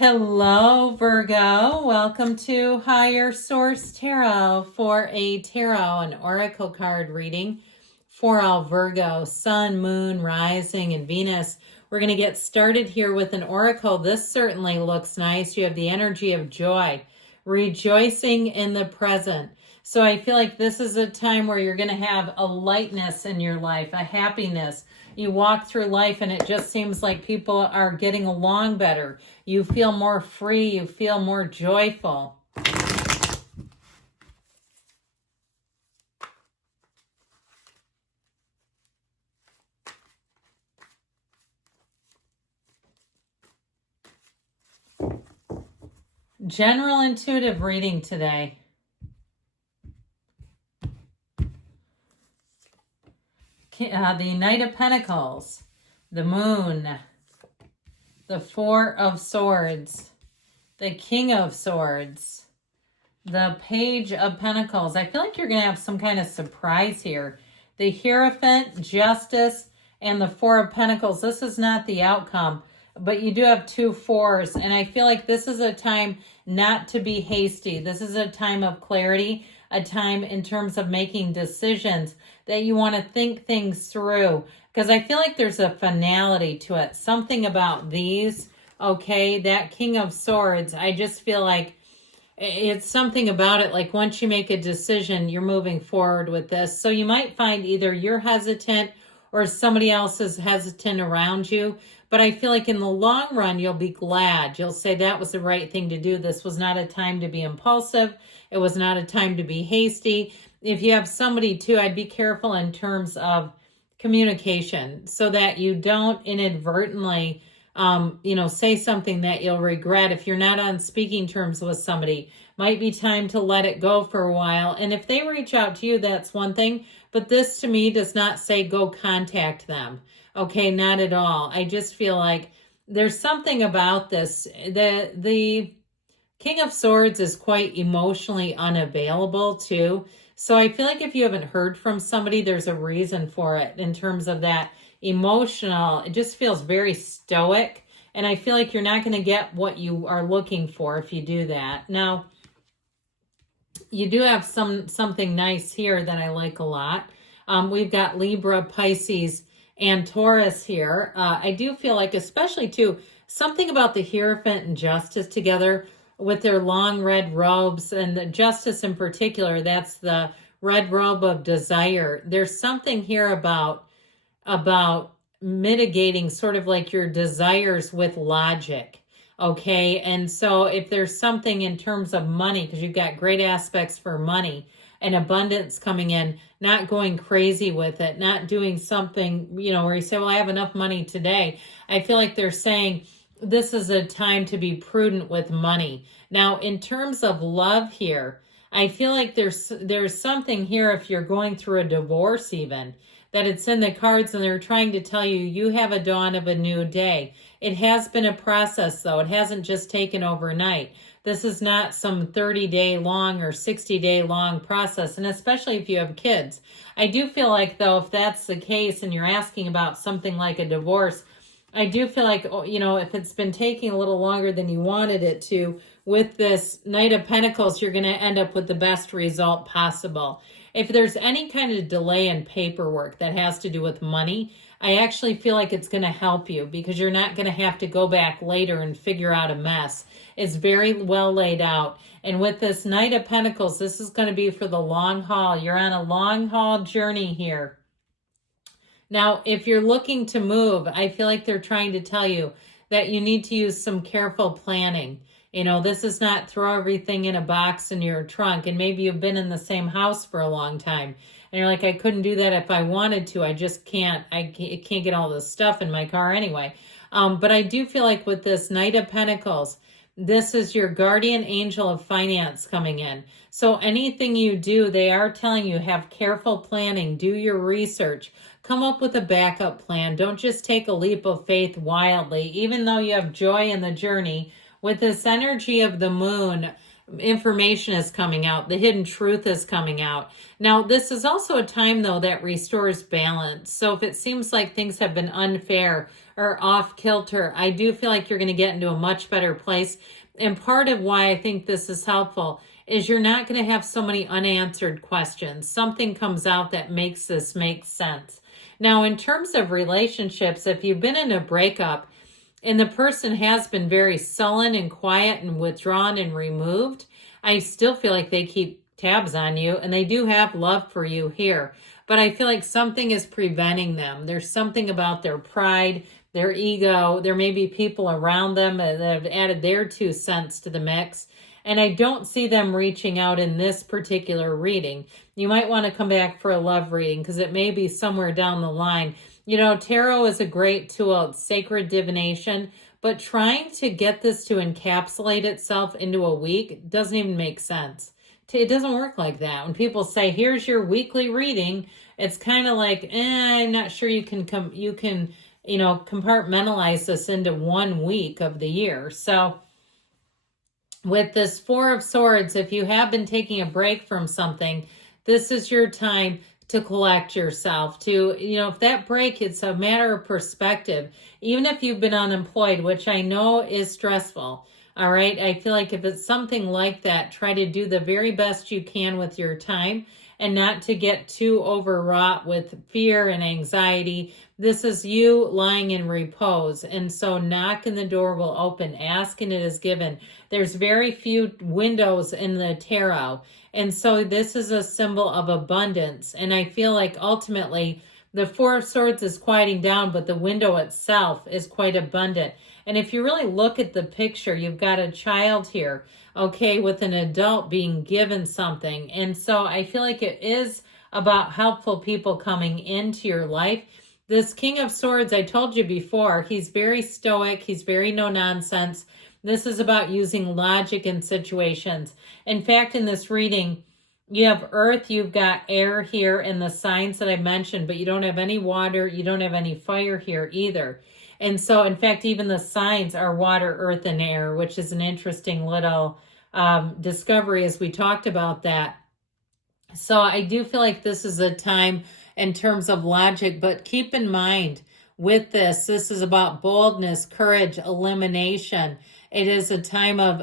Hello, Virgo. Welcome to Higher Source Tarot for a tarot and oracle card reading for all Virgo, Sun, Moon, Rising, and Venus. We're going to get started here with an oracle. This certainly looks nice. You have the energy of joy, rejoicing in the present. So I feel like this is a time where you're going to have a lightness in your life, a happiness. You walk through life and it just seems like people are getting along better. You feel more free. You feel more joyful. General intuitive reading today. The Knight of Pentacles, the Moon, the Four of Swords, the King of Swords, the Page of Pentacles. I feel like you're going to have some kind of surprise here. The Hierophant, Justice, and the Four of Pentacles. This is not the outcome, but you do have two fours, and I feel like this is a time not to be hasty. This is a time of clarity, a time in terms of making decisions that you want to think things through, because I feel like there's a finality to it. Something about these, okay, that King of Swords, I just feel like it's something about it, like once you make a decision, you're moving forward with this. So you might find either you're hesitant or somebody else is hesitant around you. But I feel like in the long run, you'll be glad. You'll say that was the right thing to do. This was not a time to be impulsive. It was not a time to be hasty. If you have somebody too, I'd be careful in terms of communication so that you don't inadvertently, say something that you'll regret. If you're not on speaking terms with somebody, might be time to let it go for a while. And if they reach out to you, that's one thing. But this to me does not say go contact them. Okay, not at all. I just feel like there's something about this. The King of Swords is quite emotionally unavailable too. So I feel like if you haven't heard from somebody, there's a reason for it in terms of that emotional. It just feels very stoic. And I feel like you're not going to get what you are looking for if you do that. Now, you do have something nice here that I like a lot. We've got Libra, Pisces, and Taurus here. I do feel like, especially too, something about the Hierophant and Justice together with their long red robes, and the Justice in particular, that's the red robe of desire. There's something here about mitigating sort of like your desires with logic. Okay, and so if there's something in terms of money, because you've got great aspects for money and abundance coming in, not going crazy with it, not doing something, where you say, well, I have enough money today. I feel like they're saying this is a time to be prudent with money. Now, in terms of love here, I feel like there's something here if you're going through a divorce even, that it's in the cards and they're trying to tell you, you have a dawn of a new day. It has been a process though. It hasn't just taken overnight. This is not some 30-day long or 60-day long process. And especially if you have kids. I do feel like though, if that's the case and you're asking about something like a divorce, I do feel like, if it's been taking a little longer than you wanted it to, with this Knight of Pentacles, you're going to end up with the best result possible. If there's any kind of delay in paperwork that has to do with money, I actually feel like it's going to help you because you're not going to have to go back later and figure out a mess. It's very well laid out. And with this Knight of Pentacles, this is going to be for the long haul. You're on a long haul journey here. Now, if you're looking to move, I feel like they're trying to tell you that you need to use some careful planning. This is not throw everything in a box in your trunk. And maybe you've been in the same house for a long time. And you're like, I couldn't do that if I wanted to. I just can't. I can't get all this stuff in my car anyway. But I do feel like with this Knight of Pentacles, this is your guardian angel of finance coming in. So anything you do, they are telling you, have careful planning, do your research, come up with a backup plan. Don't just take a leap of faith wildly, even though you have joy in the journey. With this energy of the moon, information is coming out. The hidden truth is coming out. Now, this is also a time, though, that restores balance. So if it seems like things have been unfair are off kilter, I do feel like you're going to get into a much better place. And part of why I think this is helpful is you're not going to have so many unanswered questions. Something comes out that makes this make sense. Now, in terms of relationships, if you've been in a breakup and the person has been very sullen and quiet and withdrawn and removed, I still feel like they keep tabs on you and they do have love for you here. But I feel like something is preventing them. There's something about their pride, their ego. There may be people around them that have added their 2 cents to the mix. And I don't see them reaching out in this particular reading. You might want to come back for a love reading because it may be somewhere down the line. You know, tarot is a great tool. It's sacred divination. But trying to get this to encapsulate itself into a week doesn't even make sense. It doesn't work like that. When people say, here's your weekly reading, it's kind of like, I'm not sure you can compartmentalize this into 1 week of the year. So with this 4 of Swords, if you have been taking a break from something, this is your time to collect yourself, to, if that break, it's a matter of perspective. Even if you've been unemployed, which I know is stressful, all right? I feel like if it's something like that, try to do the very best you can with your time and not to get too overwrought with fear and anxiety. This is you lying in repose. And so knock and the door will open. Ask and it is given. There's very few windows in the tarot. And so this is a symbol of abundance. And I feel like ultimately the 4 of Swords is quieting down, but the window itself is quite abundant. And if you really look at the picture, you've got a child here, okay, with an adult being given something. And so I feel like it is about helpful people coming into your life. This King of Swords, I told you before, he's very stoic. He's very no nonsense. This is about using logic in situations. In fact, in this reading, you have earth, you've got air here in the signs that I mentioned, but you don't have any water, you don't have any fire here either. And so, in fact, even the signs are water, earth, and air, which is an interesting little discovery as we talked about that. So I do feel like this is a time in terms of logic, but keep in mind with this is about boldness, courage, elimination. It is a time of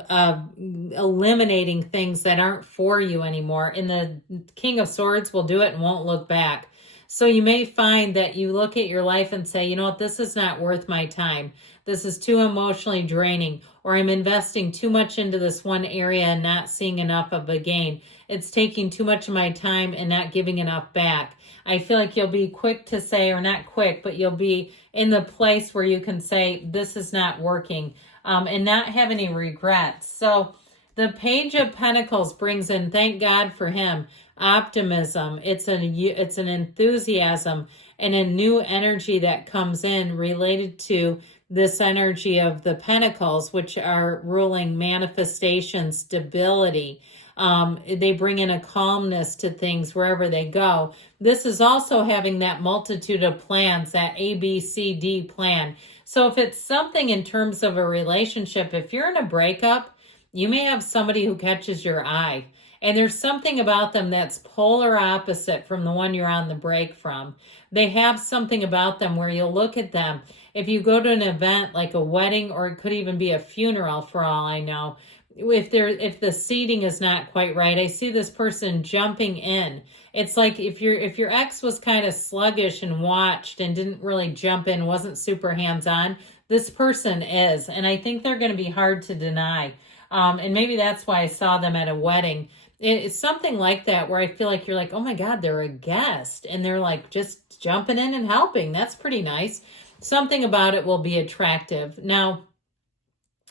eliminating things that aren't for you anymore. And the King of Swords will do it and won't look back. So you may find that you look at your life and say, you know what, this is not worth my time. This is too emotionally draining, or I'm investing too much into this one area and not seeing enough of a gain. It's taking too much of my time and not giving enough back. I feel like you'll be quick to say, or not quick, but you'll be in the place where you can say, this is not working, and not have any regrets. So the Page of Pentacles brings in, thank God for him, optimism. It's an enthusiasm and a new energy that comes in related to this energy of the Pentacles, which are ruling manifestation, stability. They bring in a calmness to things wherever they go. This is also having that multitude of plans, that A, B, C, D plan. So if it's something in terms of a relationship, if you're in a breakup, you may have somebody who catches your eye. And there's something about them that's polar opposite from the one you're on the break from. They have something about them where you'll look at them. If you go to an event like a wedding, or it could even be a funeral for all I know, if the seating is not quite right, I see this person jumping in. It's like if your ex was kind of sluggish and watched and didn't really jump in, wasn't super hands-on, this person is. And I think they're going to be hard to deny. And maybe that's why I saw them at a wedding. It's something like that where I feel like you're like, oh my God, they're a guest. And they're like just jumping in and helping. That's pretty nice. Something about it will be attractive. Now,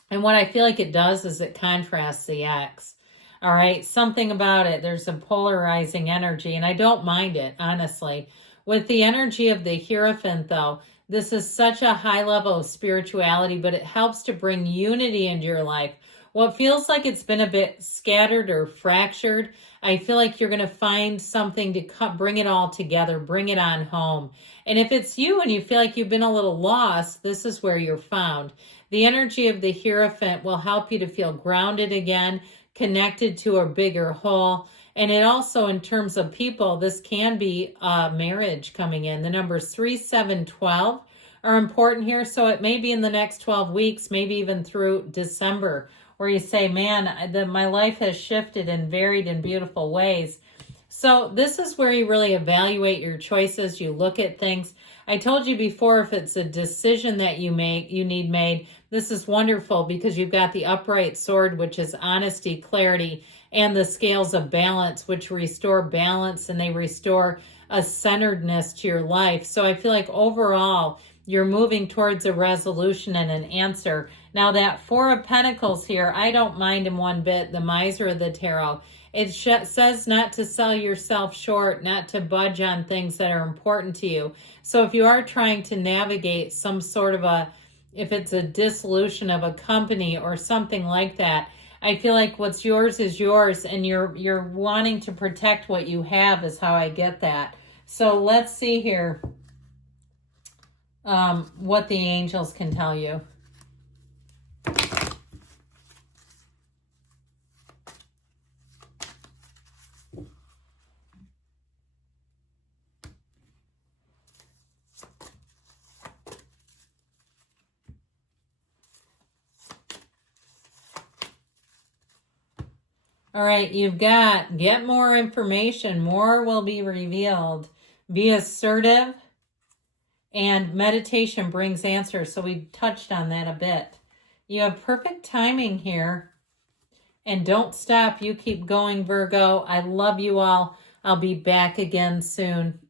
and what I feel like it does is it contrasts the ex. All right. Something about it. There's a polarizing energy, and I don't mind it, honestly. With the energy of the Hierophant, though, this is such a high level of spirituality, but it helps to bring unity into your life. What feels like it's been a bit scattered or fractured, I feel like you're going to find something to bring it all together, bring it on home. And if it's you and you feel like you've been a little lost, this is where you're found. The energy of the Hierophant will help you to feel grounded again, connected to a bigger whole. And it also, in terms of people, this can be marriage coming in. The numbers 3, 7, 12 are important here. So it may be in the next 12 weeks, maybe even through December, where you say, man, my life has shifted in varied and beautiful ways. So this is where you really evaluate your choices. You look at things. I told you before, if it's a decision that you need made, this is wonderful because you've got the upright sword, which is honesty, clarity, and the scales of balance, which restore balance and they restore a centeredness to your life. So I feel like overall, you're moving towards a resolution and an answer. Now that Four of Pentacles here, I don't mind him one bit, the Miser of the Tarot. It says not to sell yourself short, not to budge on things that are important to you. So if you are trying to navigate some sort of if it's a dissolution of a company or something like that, I feel like what's yours is yours, and you're wanting to protect what you have is how I get that. So let's see here what the angels can tell you. All right, you've got get more information. More will be revealed. Be assertive. And meditation brings answers. So we touched on that a bit. You have perfect timing here. And don't stop. You keep going, Virgo. I love you all. I'll be back again soon.